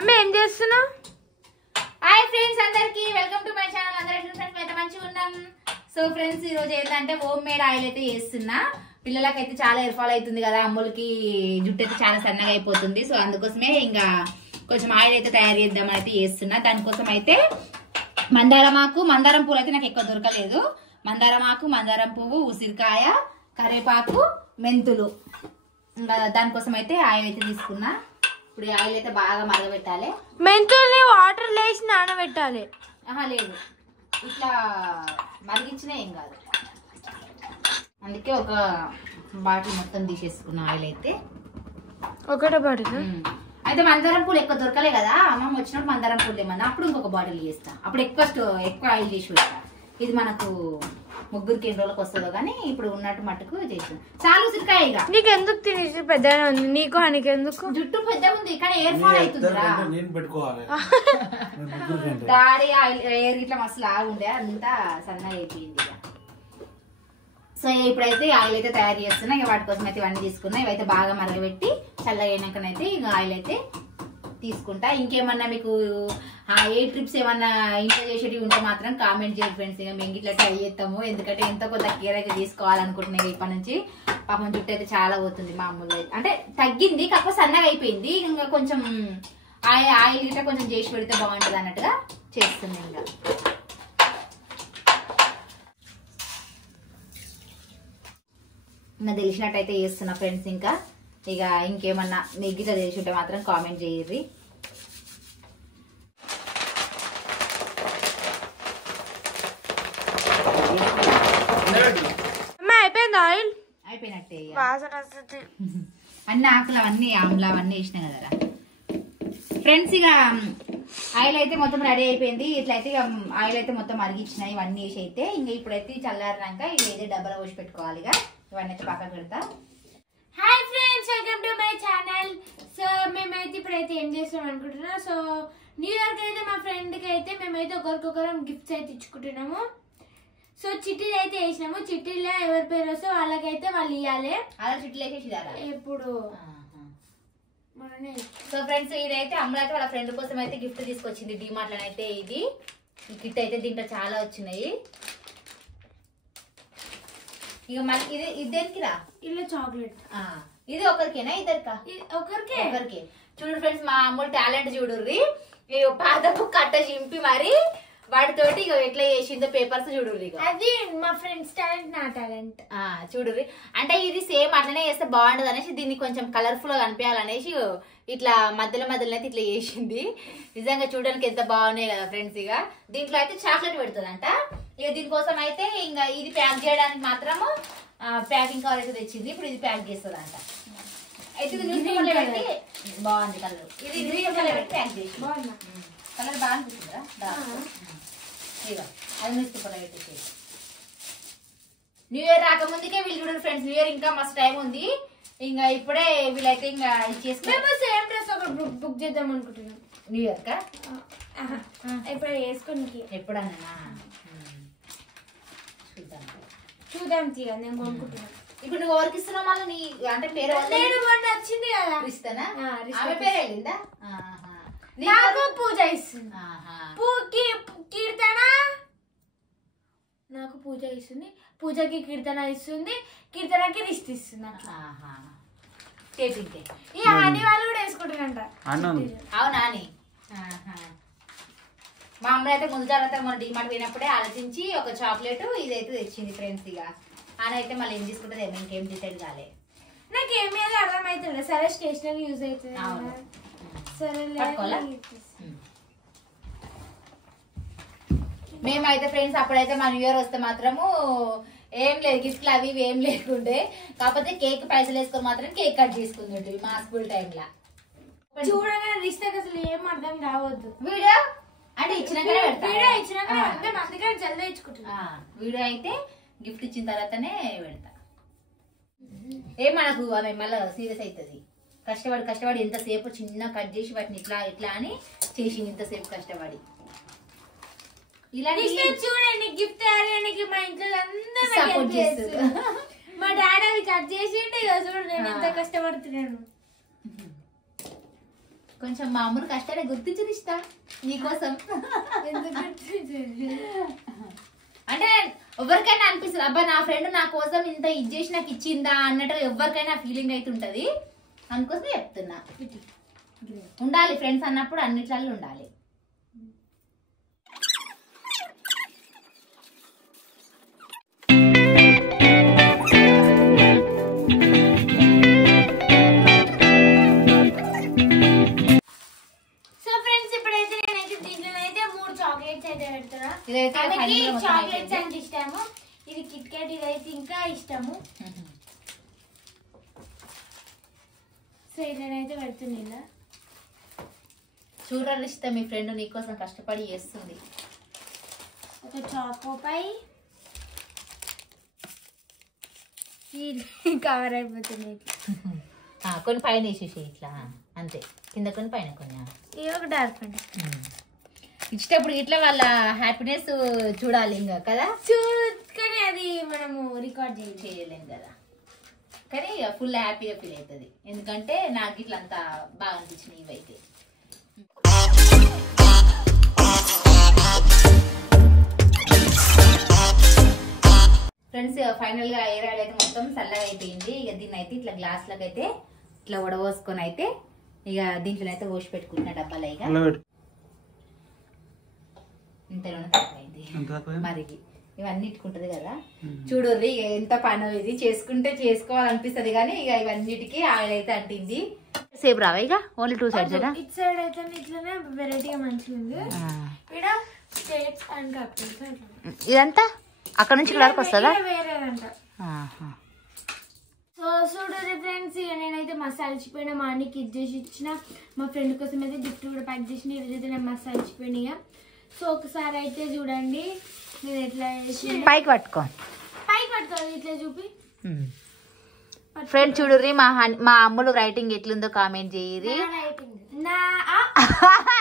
అమ్మ ఏం చేస్తున్నావు? హాయ్ ఫ్రెండ్స్, అందరికి వెల్కమ్ టు మై ఛానల్. అందరూ ఫ్రెండ్స్ అయితే మంచిగా ఉన్నాం. సో ఫ్రెండ్స్, ఈ రోజు ఏంటంటే హోమ్ మేడ్ ఆయిల్ అయితే చేస్తున్నా. పిల్లలకైతే చాలా హెయిర్ ఫాల్ అవుతుంది కదా, అమ్ములకి జుట్టు అయితే చాలా సన్నగా అయిపోతుంది. సో అందుకోసమే ఇంకా కొంచెం ఆయిల్ అయితే తయారు చేద్దామని అయితే చేస్తున్నా. దానికోసం అయితే మందారం పూలు అయితే నాకు ఎక్కువ దొరకలేదు. మందారం పువ్వు, ఉసిరికాయ, కరివేపాకు, మెంతులు, ఇంకా దానికోసం అయితే ఆయిల్ అయితే తీసుకున్నా. ఇప్పుడు ఈ ఆయిల్ అయితే బాగా మరగబెట్టాలి. మెంతుల్ని వాటర్ లేసి నానబెట్టాలి. లేదు, ఇట్లా మరిగించినా ఏం కాదు. అందుకే ఒక బాటిల్ మొత్తం తీసేసుకున్న ఆయిల్ అయితే. ఒకటే బాటిల్ అయితే మందారం పూలు ఎక్కువ దొరకలే కదా, అమ్మమ్మ వచ్చినప్పుడు మందారం పూలు ఏమన్నా అప్పుడు ఇంకొక బాటిల్ చేస్తా. అప్పుడు ఎక్కువ ఆయిల్ చేసి పెడతా. ఇది మనకు ముగ్గురికి ఎన్ని రోజులకు వస్తుందో కానీ ఇప్పుడు ఉన్నట్టు మట్టుకు చేసాం. చాలా ఉసిరికాయ. ఇక నీకు ఎందుకు తినేసి పెద్దగా ఉంది, నీకు హనికి ఎందుకు? జుట్టు పెద్ద ఉంది కానీ ఎయిర్ ఫాల్ అవుతుందిరా. డాడీ ఎయిర్ ఇట్లా మస్తు లాగుండే, అంతా సన్నగా అయిపోయింది. ఇక సో ఇప్పుడైతే ఆయిల్ అయితే తయారు చేస్తున్నా. ఇక వాటి కోసం అయితే ఇవన్నీ తీసుకున్నా. ఇవైతే బాగా మరగబెట్టి చల్లగా అయినాకనైతే ఇక ఆయిల్ అయితే తీసుకుంటా. ఇంకేమన్నా మీకు ఏ ట్రిప్స్ ఏమన్నా ఇంట్లో చేసేవి ఉంటే మాత్రం కామెంట్ చేయండి ఫ్రెండ్స్. ఇక మేము ఇట్లా ట్రై చేస్తాము, ఎందుకంటే ఎంతో కొంత కేర్ అయితే తీసుకోవాలనుకుంటున్నాయి ఇప్పటి నుంచి. పాపం జుట్టు అయితే చాలా పోతుంది. మామూలుగా అంటే తగ్గింది, కాకపోతే సన్నగా అయిపోయింది. ఇంకా కొంచెం ఆయిల్ ఇట్లా కొంచెం చేసి పెడితే బాగుంటుంది అన్నట్టుగా చేస్తుంది. ఇంకా తెలిసినట్టయితే చేస్తున్నా ఫ్రెండ్స్. ఇంకా ఇక ఇంకేమన్నా మీకు గిట్లా తెలిసి ఉంటే మాత్రం కామెంట్ చేయర్రి. అయిపోయింది ఆయిల్, అయిపోయినట్టే. వాసన వస్తుంది. అన్ని ఆకులు అవన్నీ ఆమ్లా అవన్నీ వేసినా కదా ఫ్రెండ్స్. ఇక ఆయిల్ అయితే మొత్తం రెడీ అయిపోయింది. ఇట్లయితే ఇక ఆయిల్ అయితే మొత్తం మరిగించినాయి ఇవన్నీ వేసి. అయితే ఇంకా ఇప్పుడైతే చల్లారినాక ఇక ఏదో డబ్బాలో పోసి పెట్టుకోవాలి. ఇక ఇవన్నీ అయితే పక్కన పెడతా. Hi friends, welcome to my channel. So మేమైతే ఇప్పుడైతే ఏం చేస్తాం అనుకుంటున్నా. సో న్యూ ఇయర్ కి అయితే మా ఫ్రెండ్ కి అయితే మేమైతే ఒకరికొకరం గిఫ్ట్స్ అయితే ఇచ్చుకుంటున్నాము. సో చిట్టీలు అయితే వేసినాము. చిట్టీలో ఎవరి పేరు వస్తే వాళ్ళకైతే వాళ్ళు ఇవ్వాలి. అలా చిట్లు వేసేసిదారా ఎప్పుడు మననే. సో ఫ్రెండ్స్, ఇదైతే అమ్ములు అయితే వాళ్ళ ఫ్రెండ్ కోసం అయితే గిఫ్ట్ తీసుకొచ్చింది డిమార్ట్ లో. అయితే ఇది ఈ కిట్ అయితే దీంట్లో చాలా వచ్చినాయి. ఇక మళ్ళీ ఇది దేనికిరా? ఇలా చాక్లెట్. ఇది ఒకరికేనా ఇద్దరికా? ఒకరికి. చూడు ఫ్రెండ్స్, మా అమ్ములు టాలెంట్ చూడుర్రి. పాత బుక్ కట్ట చింపి మరి వాటితోటి ఇక ఎట్లా చేసిందో పేపర్స్ చూడుర్రి. అది మా ఫ్రెండ్స్ టాలెంట్, నా టాలెంట్. చూడుర్రి. అంటే ఇది సేమ్ అట్లనే చేస్తే బాగుండదు అనేసి దీన్ని కొంచెం కలర్ఫుల్ గా కనిపించాలనేసి ఇట్లా మధ్యలో అయితే ఇట్లా చేసింది. నిజంగా చూడడానికి ఎంత బాగున్నాయి కదా ఫ్రెండ్స్. ఇక దీంట్లో అయితే చాక్లెట్ పెడుతుందంట. ఇక దీనికోసం అయితే ఇంకా ఇది ప్యాక్ చేయడానికి మాత్రము ప్యాకింగ్ కవర్ అయితే తెచ్చింది. ఇప్పుడు ఇది ప్యాక్ చేస్తుందంట. అయితే ఇది న్యూస్ పేపర్లో పెట్టి బాగుంది కలర్. ఇది న్యూస్ పేపర్లో పెట్టి ప్యాక్ చేసి బాగుంది. కలర్ బాగా అనిపిస్తుందా? ఇక అది న్యూస్ పేపర్లో పెట్టేసి. న్యూ ఇయర్ రాకముందుకే వీళ్ళు చూడండి ఫ్రెండ్స్, న్యూ ఇయర్ ఇంకా మస్తు టైం ఉంది. ఇంకా ఇప్పుడే వీళ్ళైతే ఇంకా చేసుకుని సేమ్ డ్రెస్ ఒక బుక్ చేద్దాం అనుకుంటున్నాం. న్యూ ఇయర్ కా ఇప్పుడు వేసుకొని ఎప్పుడన్నా చూద్దాం తీయ. నేను కొనుక్కుంటున్నాను. ఇప్పుడు నువ్వు ఎవరికి ఇస్తున్నావు? మళ్ళీ నీ అంటే పేరు వచ్చింది కదా, ఇస్తానా? ఆమె పేరు వెళ్ళిందా? నాకు పూజ ఇస్తుంది. కీర్తన నాకు పూజ ఇస్తుంది, పూజకి కీర్తన ఇస్తుంది, కీర్తనకి రిస్ట్ ఇస్తుంది. ఈ ఆని వాళ్ళు కూడా వేసుకుంటారంట. అవునా? మా అమ్మ అయితే ముందు జాగ్రత్త మన డిమార్ట్ పోయినప్పుడే ఆలోచించి ఒక చాక్లెట్ ఇదైతే తెచ్చింది ఫ్రెండ్స్. ఇక అని అయితే మళ్ళీ ఏం తీసుకుంటుంది ఏమో ఇంకేం డిసైడ్ కాలే. నాకేమీ అది అర్థమవుతుంది. సరే స్టేషనరీ యూజ్ అవుతుంది. సరే మేమైతే ఫ్రెండ్స్ అప్పుడైతే మా న్యూ ఇయర్ వస్తే మాత్రము ఏం లేదు, గిఫ్ట్లు అవి ఇవి ఏం లేకుండే. కాకపోతే కేక్ పైసలు వేసుకొని మాత్రం కేక్ కట్ చేసుకుంది మా స్కూల్ టైంలో. చూడగానే రిష్తాకి అసలు ఏం అర్థం కావద్దు. వీడియో అంటే ఇచ్చినాకనే అందుకే జల్దీ ఇచ్చుకుంటున్నా. వీడియో అయితే గిఫ్ట్ ఇచ్చిన తర్వాతనే పెడతా. ఏం మనకు ఆమె మళ్ళీ సీరియస్ అవుతుంది. కష్టపడి ఎంతసేపు చిన్న కట్ చేసి వాటిని ఇట్లా అని చేసింది. ఇంతసేపు కష్టపడి ఇలా చూడండి. గిఫ్ట్ తయారీకి మా ఇంట్లో అందరూ సపోర్ట్ చేస్తారు. మా డాడీ అవి కట్ చేసి చూడు నేను ఎంత కష్టపడుతున్నాను. కొంచెం మా అమ్మను కష్టాన్ని గుర్తించు ఇష్ట నీకోసం. అంటే ఎవరికైనా అనిపిస్తుంది అబ్బా నా ఫ్రెండ్ నా కోసం ఇంత ఇది చేసి నాకు ఇచ్చిందా అన్నట్టుగా ఎవరికైనా ఫీలింగ్ అయితే ఉంటది. అందుకోసం చెప్తున్నా ఉండాలి ఫ్రెండ్స్ అన్నప్పుడు అన్నిట్లలో ఉండాలి. చాక్లెట్స్ అంటే ఇష్టము, ఇది కిట్ క్యాట్, ఇదైతే ఇంకా ఇష్టము. సో ఇలానైతే పెడుతున్నా. చూడాలి ఇష్టం మీ ఫ్రెండ్ నీకోసం కష్టపడి చేస్తుంది. ఒక చాకో పై కవర్ అయిపోతుంది. కొన్ని పైన వేసేసి ఇట్లా అంతే, కింద కొన్ని పైన కొన్ని. ఇది ఒక డార్క్ ప్యాంట్ ఇచ్చేటప్పుడు ఇట్లా వాళ్ళ హ్యాపీనెస్ చూడాలి ఇంకా కదా. కానీ అది మనము రికార్డ్ చేయలేం కదా. కానీ ఫుల్ హ్యాపీగా ఫీల్ అవుతుంది, ఎందుకంటే నాకు ఇట్లా అంతా బాగా అనిపించినాయి ఇవైతే. ఫ్రెండ్స్ ఫైనల్ గా ఎయిర్ ఆయిల్ అయితే మొత్తం చల్లగా అయిపోయింది. ఇక దీన్ని అయితే ఇట్లా గ్లాస్ లకు అయితే ఇట్లా వడవోసుకొని అయితే ఇక దీంట్లో అయితే పోసి పెట్టుకుంటున్నా డబ్బాలో. ఇక ఇంతలోనే తక్కువైంది మరికి ఇవన్నీ ఇట్టుకుంటది కదా. చూడర్రి ఇక ఎంత పని ఇది చేసుకుంటే చేసుకోవాలనిపిస్తుంది కానీ ఇక ఇవన్నిటికి ఆయిల్ అయితే అంటింది. సేపు రావా ఇక ఓన్లీ 2 సైడ్స్ ఇట్ సైడ్ అయితే ఇట్లనే వెరైటీగా మంచిగా ఉంది. ఇక్కడ స్టేట్స్ అండ్ క్యాపిటల్స్ ఇదంతా అక్కడ నుంచి ఇక్కడ వరకు వస్తుందా వేరేదంట. సో చూడండి ఫ్రెండ్స్, ఇక నేనైతే మసాలా ఇచ్చిపోయినా మా అన్నకి ఇచ్చేసి ఇచ్చిన, మా ఫ్రెండ్ కోసం అయితే గిఫ్ట్ కూడా ప్యాక్ చేసిన. ఈరోజైతే నేను మసాలా ఇచ్చిపోయినా. ఇక సో ఒకసారి అయితే చూడండి నేను ఎట్లా పైకి పట్టుకోవాలి ఇట్లా చూపి. ఫ్రెండ్ చూడుర్రి మా అమ్ములు రైటింగ్ ఎట్లుందో కామెంట్ చేయరి.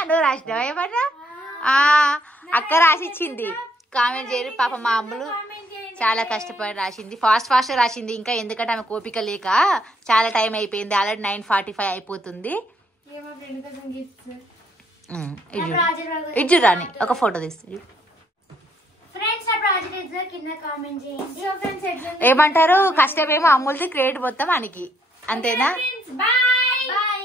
నువ్వు రాసినావా ఏమన్నా? అక్క రాసిచ్చింది, కామెంట్ చేయరు. పాప మా అమ్ములు చాలా కష్టపడి రాసింది, ఫాస్ట్ రాసింది. ఇంకా ఎందుకంటే ఆమె కోపిక లేక చాలా టైం అయిపోయింది, ఆల్రెడీ 9:45 అయిపోతుంది. ఇజ్జు రాని ఒక ఫోటో తీస్తుంది. ఏమంటారు, కష్టమేమో అమ్ములది, క్రెడిట్ మొత్తం మనకి, అంతేనా? బాయ్.